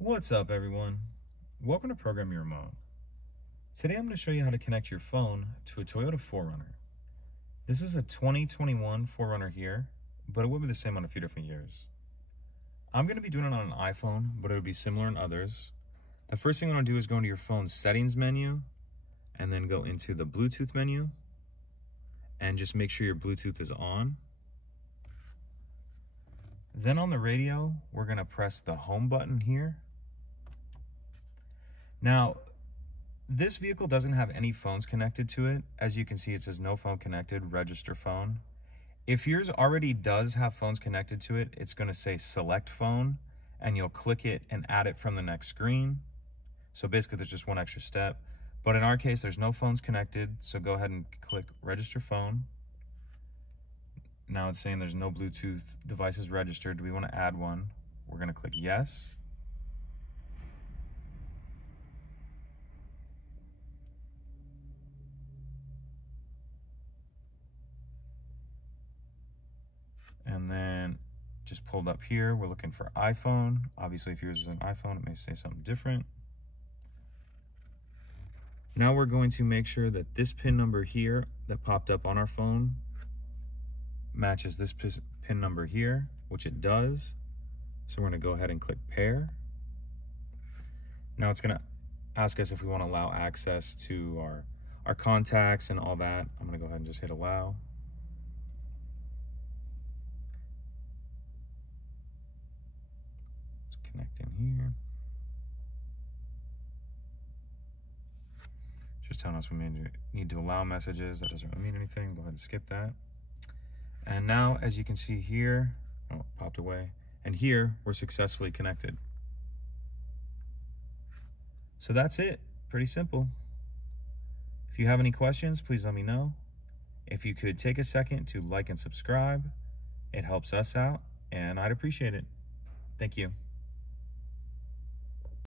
What's up, everyone? Welcome to Program Your Remote. Today I'm going to show you how to connect your phone to a Toyota 4Runner. This is a 2021 4Runner here, but it will be the same on a few different years. I'm going to be doing it on an iPhone, but it would be similar on others. The first thing you want to do is go into your phone's settings menu and then go into the Bluetooth menu and just make sure your Bluetooth is on. Then on the radio, we're going to press the home button here. Now, this vehicle doesn't have any phones connected to it. As you can see, it says no phone connected, register phone. If yours already does have phones connected to it, it's going to say select phone, and you'll click it and add it from the next screen. So basically, there's just one extra step. But in our case, there's no phones connected, so go ahead and click register phone. Now it's saying there's no Bluetooth devices registered. Do we want to add one? We're going to click yes. And then just pulled up here, we're looking for iPhone. Obviously, if yours is an iPhone, it may say something different. Now we're going to make sure that this PIN number here that popped up on our phone matches this PIN number here, which it does. So we're gonna go ahead and click pair. Now it's gonna ask us if we want to allow access to our contacts and all that. I'm gonna go ahead and just hit allow. Connect in here. Just telling us we need to allow messages. That doesn't really mean anything. Go ahead and skip that. And now, as you can see here, oh, it popped away. And here, we're successfully connected. So that's it. Pretty simple. If you have any questions, please let me know. If you could take a second to like and subscribe, it helps us out, and I'd appreciate it. Thank you.